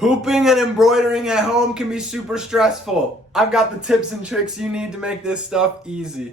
Hooping and embroidering at home can be super stressful. I've got the tips and tricks you need to make this stuff easy.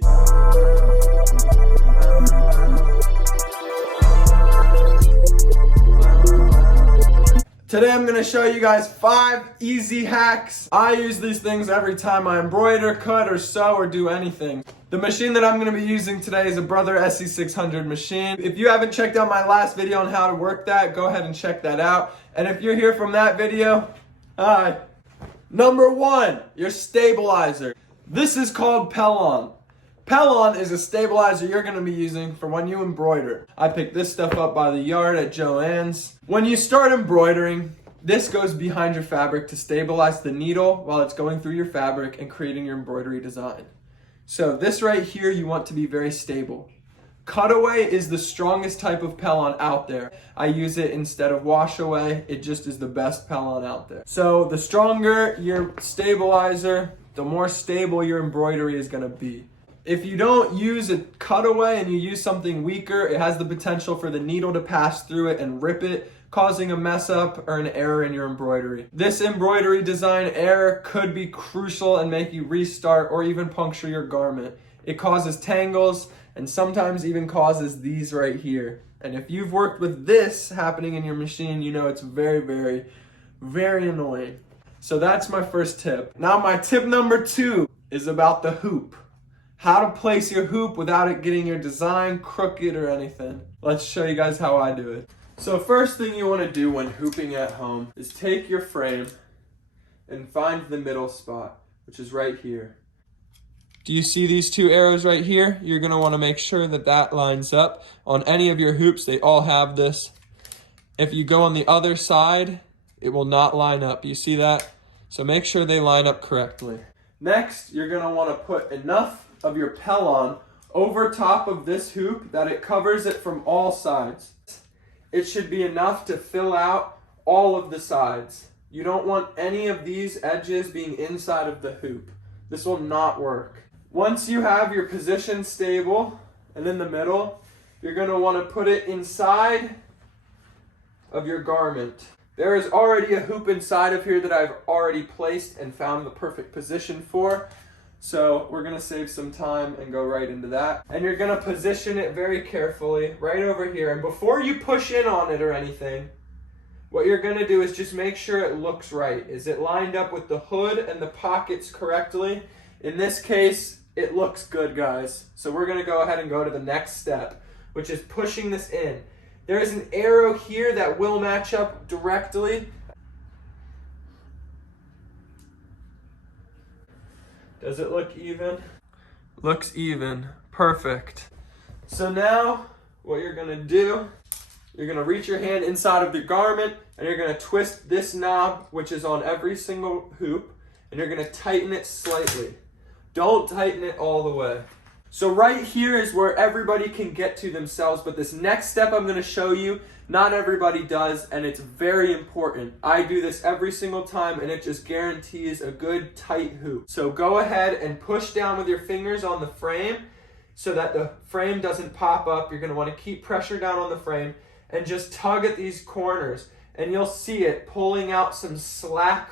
Today I'm going to show you guys 5 easy hacks. I use these things every time I embroider, cut, or sew, or do anything. The machine that I'm going to be using today is a Brother SC600 machine. If you haven't checked out my last video on how to work that, go ahead and check that out. And if you're here from that video, hi. Number 1, your stabilizer. This is called Pellon. Pellon is a stabilizer you're going to be using for when you embroider. I picked this stuff up by the yard at Joann's. When you start embroidering, this goes behind your fabric to stabilize the needle while it's going through your fabric and creating your embroidery design. So this right here, you want to be very stable. Cutaway is the strongest type of Pellon out there. I use it instead of washaway. It just is the best Pellon out there. So the stronger your stabilizer, the more stable your embroidery is going to be. If you don't use a cutaway and you use something weaker, it has the potential for the needle to pass through it and rip it, causing a mess up or an error in your embroidery. This embroidery design error could be crucial and make you restart or even puncture your garment. It causes tangles and sometimes even causes these right here. And if you've worked with this happening in your machine, you know it's very, very, very annoying. So that's my first tip. Now my tip number 2 is about the hoop. How to place your hoop without it getting your design crooked or anything. Let's show you guys how I do it. So first thing you want to do when hooping at home is take your frame and find the middle spot, which is right here. Do you see these 2 arrows right here? You're going to want to make sure that that lines up. On any of your hoops, they all have this. If you go on the other side, it will not line up. You see that? So make sure they line up correctly. Next, you're going to want to put enough of your Pellon over top of this hoop that it covers it from all sides. It should be enough to fill out all of the sides. You don't want any of these edges being inside of the hoop. This will not work. Once you have your position stable and in the middle, you're going to want to put it inside of your garment. There is already a hoop inside of here that I've already placed and found the perfect position for. So we're going to save some time and go right into that. And you're going to position it very carefully right over here. And before you push in on it or anything, what you're going to do is just make sure it looks right. Is it lined up with the hood and the pockets correctly? In this case, it looks good, guys. So we're going to go ahead and go to the next step, which is pushing this in. There is an arrow here that will match up directly. Does it look even? Looks even. Perfect. So now, what you're going to do, you're going to reach your hand inside of the garment and you're going to twist this knob, which is on every single hoop, and you're going to tighten it slightly. Don't tighten it all the way. So right here is where everybody can get to themselves, but this next step I'm going to show you, not everybody does, and it's very important. I do this every single time, and it just guarantees a good tight hoop. So go ahead and push down with your fingers on the frame so that the frame doesn't pop up. You're going to want to keep pressure down on the frame and just tug at these corners, and you'll see it pulling out some slack.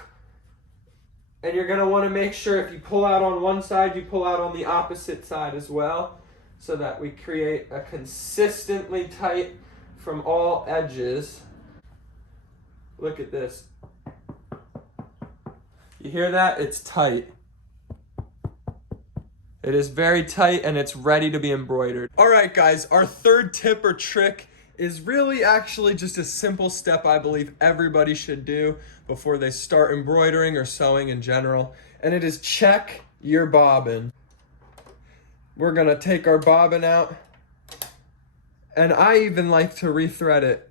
And you're going to want to make sure if you pull out on one side, you pull out on the opposite side as well, so that we create a consistently tight from all edges. Look at this. You hear that? It's tight. It is very tight and it's ready to be embroidered. All right, guys, our third tip or trick is really actually just a simple step I believe everybody should do before they start embroidering or sewing in general, and it is check your bobbin. We're gonna take our bobbin out, and I even like to rethread it,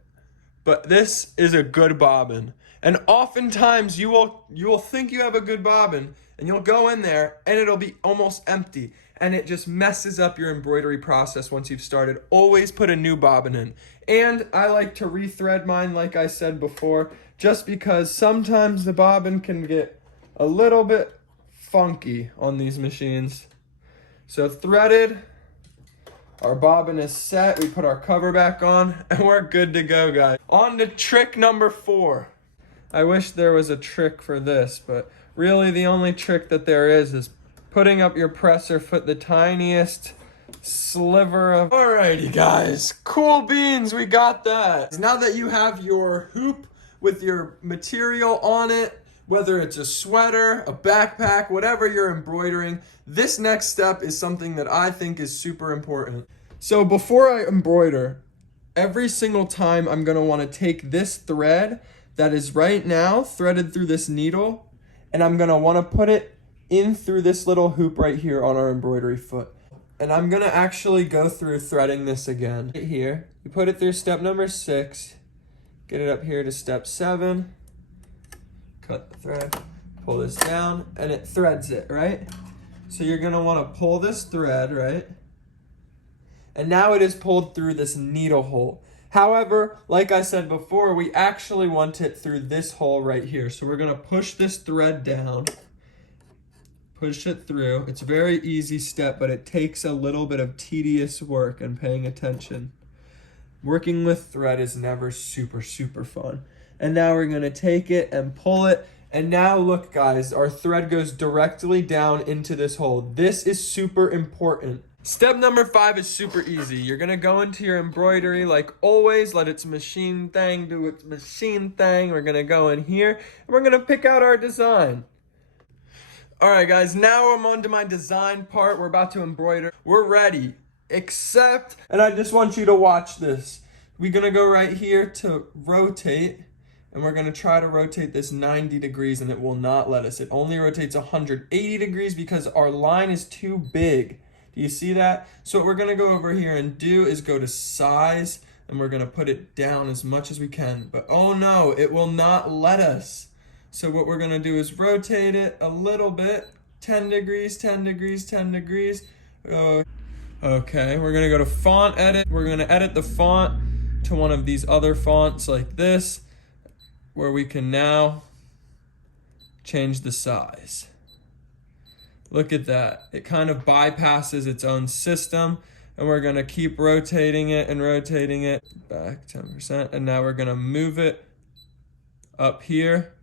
but this is a good bobbin. And oftentimes you will think you have a good bobbin, and you'll go in there and it'll be almost empty, and it just messes up your embroidery process once you've started. Always put a new bobbin in. And I like to rethread mine, like I said before, just because sometimes the bobbin can get a little bit funky on these machines. So threaded, our bobbin is set, we put our cover back on, and we're good to go, guys. On to trick number 4. I wish there was a trick for this, but really the only trick that there is putting up your presser foot the tiniest sliver of... Alrighty guys, cool beans, we got that. Now that you have your hoop with your material on it, whether it's a sweater, a backpack, whatever you're embroidering, this next step is something that I think is super important. So before I embroider, every single time I'm gonna wanna take this thread that is right now threaded through this needle, and I'm gonna wanna put it in through this little hoop right here on our embroidery foot. And I'm gonna actually go through threading this again. Right here, you put it through step number 6, get it up here to step 7, cut the thread, pull this down, and it threads it, right? So you're gonna wanna pull this thread, right? And now it is pulled through this needle hole. However, like I said before, we actually want it through this hole right here. So we're gonna push this thread down, push it through. It's a very easy step, but it takes a little bit of tedious work and paying attention. Working with thread is never super fun. And now we're gonna take it and pull it. And now look guys, our thread goes directly down into this hole. This is super important. Step number 5 is super easy. You're gonna go into your embroidery like always, let its machine thing do its machine thing. We're gonna go in here and we're gonna pick out our design. All right guys, now I'm on to my design part. We're about to embroider. We're ready, except, and I just want you to watch this. We're gonna go right here to rotate, and we're gonna try to rotate this 90 degrees and it will not let us. It only rotates 180 degrees because our line is too big. Do you see that? So what we're gonna go over here and do is go to size, and we're gonna put it down as much as we can. But oh no, it will not let us. So what we're gonna do is rotate it a little bit, 10 degrees, 10 degrees, 10 degrees. Okay, we're gonna go to font edit. We're gonna edit the font to one of these other fonts like this, where we can now change the size. Look at that. It kind of bypasses its own system, and we're gonna keep rotating it and rotating it back 10%. And now we're gonna move it up here,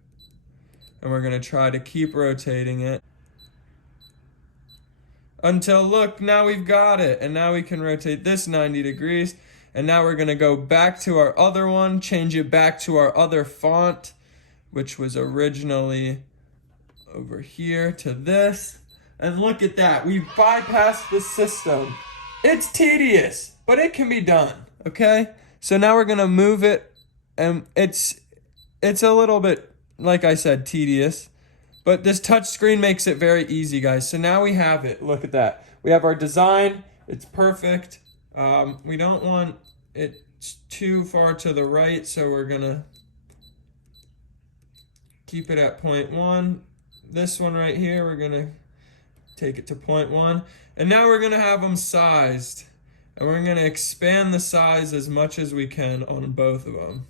and we're gonna try to keep rotating it until, look, now we've got it. And now we can rotate this 90 degrees. And now we're gonna go back to our other one, change it back to our other font, which was originally over here to this. And look at that, we've bypassed the system. It's tedious, but it can be done, okay? So now we're gonna move it, and it's a little bit, like I said, tedious, but this touch screen makes it very easy, guys. So now we have it, look at that. We have our design, it's perfect. We don't want it too far to the right, so we're gonna keep it at 0.1. This one right here, we're gonna take it to 0.1. And now we're gonna have them sized. And we're gonna expand the size as much as we can on both of them.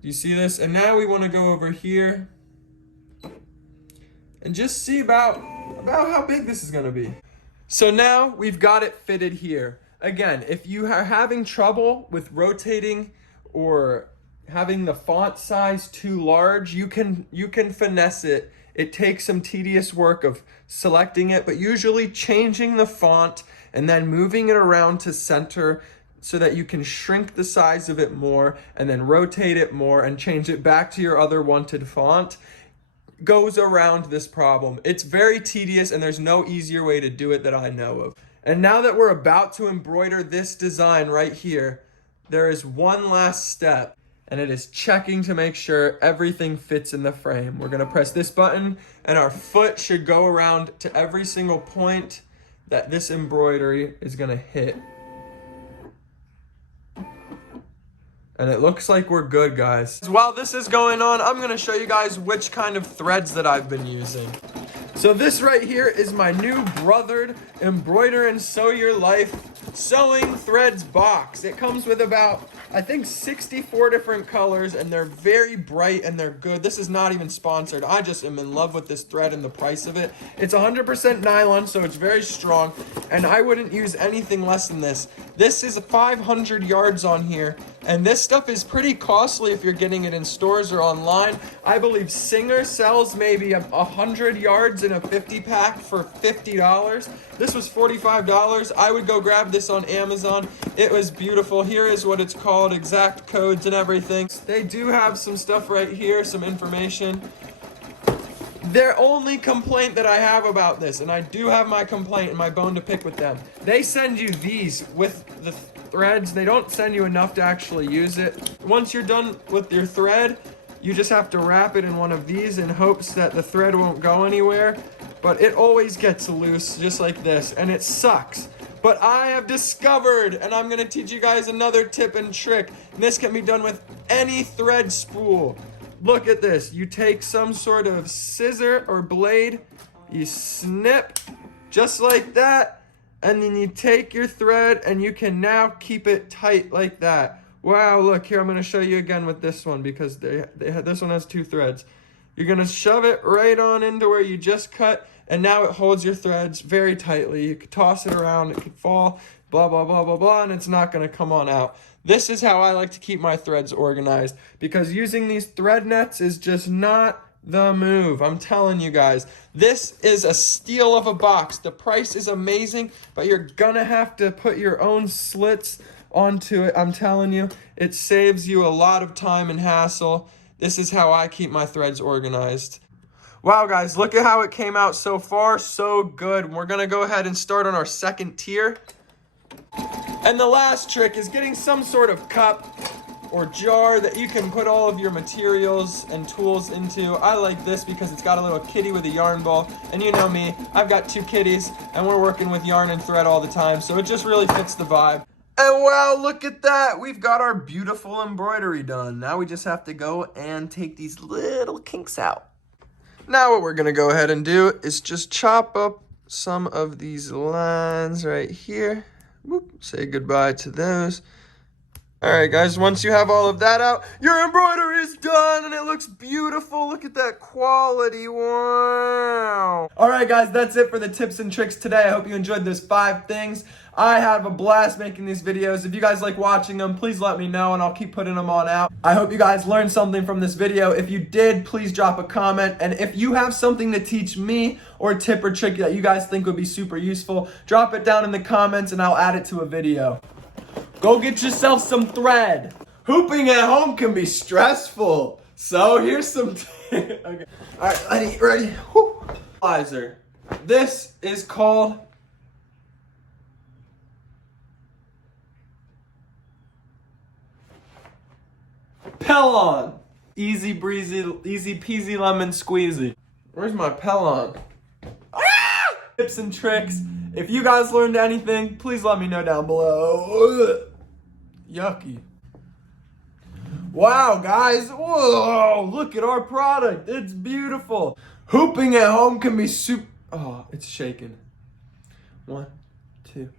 You see this? And now we wanna go over here and just see about how big this is gonna be. So now we've got it fitted here. Again, if you are having trouble with rotating or having the font size too large, you can finesse it. It takes some tedious work of selecting it, but usually changing the font and then moving it around to center so that you can shrink the size of it more and then rotate it more and change it back to your other wanted font goes around this problem. It's very tedious and there's no easier way to do it that I know of. And now that we're about to embroider this design right here, there is one last step, and it is checking to make sure everything fits in the frame. We're gonna press this button and our foot should go around to every single point that this embroidery is gonna hit. And it looks like we're good, guys. While this is going on, I'm gonna show you guys which kind of threads that I've been using. So this right here is my new brothered Embroider and Sew Your Life sewing threads box. It comes with about I think 64 different colors, and they're very bright and they're good. This is not even sponsored. I just am in love with this thread and the price of it. It's 100% nylon, so it's very strong, and I wouldn't use anything less than this. This is 500 yards on here, and this stuff is pretty costly if you're getting it in stores or online. I believe Singer sells maybe 100 yards in a 50 pack for $50. This was $45. I would go grab this on Amazon. It was beautiful. Here is what it's called, exact codes and everything. They do have some stuff right here, some information. Their only complaint that I have about this, and I do have my complaint and my bone to pick with them, they send you these with the threads. They don't send you enough to actually use it. Once you're done with your thread, you just have to wrap it in one of these in hopes that the thread won't go anywhere. But it always gets loose, just like this, and it sucks. But I have discovered, and I'm going to teach you guys another tip and trick. And this can be done with any thread spool. Look at this. You take some sort of scissor or blade, you snip just like that, and then you take your thread and you can now keep it tight like that. Wow, look here, I'm going to show you again with this one because this one has two threads. You're going to shove it right on into where you just cut, and now it holds your threads very tightly. You could toss it around, it could fall, blah, blah, blah, blah, blah, and it's not going to come on out. This is how I like to keep my threads organized, because using these thread nets is just not the move. I'm telling you guys, this is a steal of a box. The price is amazing, but you're gonna have to put your own slits onto it. I'm telling you, it saves you a lot of time and hassle. This is how I keep my threads organized. Wow, guys, look at how it came out so far. So good. We're gonna go ahead and start on our second tier. And the last trick is getting some sort of cup or jar that you can put all of your materials and tools into. I like this because it's got a little kitty with a yarn ball. And you know me, I've got two kitties and we're working with yarn and thread all the time. So it just really fits the vibe. And wow, look at that. We've got our beautiful embroidery done. Now we just have to go and take these little kinks out. Now what we're gonna go ahead and do is just chop up some of these lines right here. Whoop, say goodbye to those. All right, guys, once you have all of that out, your embroidery is done and it looks beautiful. Look at that quality, wow. All right, guys, that's it for the tips and tricks today. I hope you enjoyed those 5 things. I have a blast making these videos. If you guys like watching them, please let me know and I'll keep putting them on out. I hope you guys learned something from this video. If you did, please drop a comment. And if you have something to teach me or a tip or trick that you guys think would be super useful, drop it down in the comments and I'll add it to a video. Go get yourself some thread. Hooping at home can be stressful. So here's some okay. All right, ready? Woo. This is called Pellon. Easy breezy, easy peasy lemon squeezy. Where's my Pellon? Ah! Tips and tricks. If you guys learned anything, please let me know down below. Ugh. Yucky. Wow, guys. Whoa, look at our product. It's beautiful. Hooping at home can be super. Oh, it's shaking. 1, 2.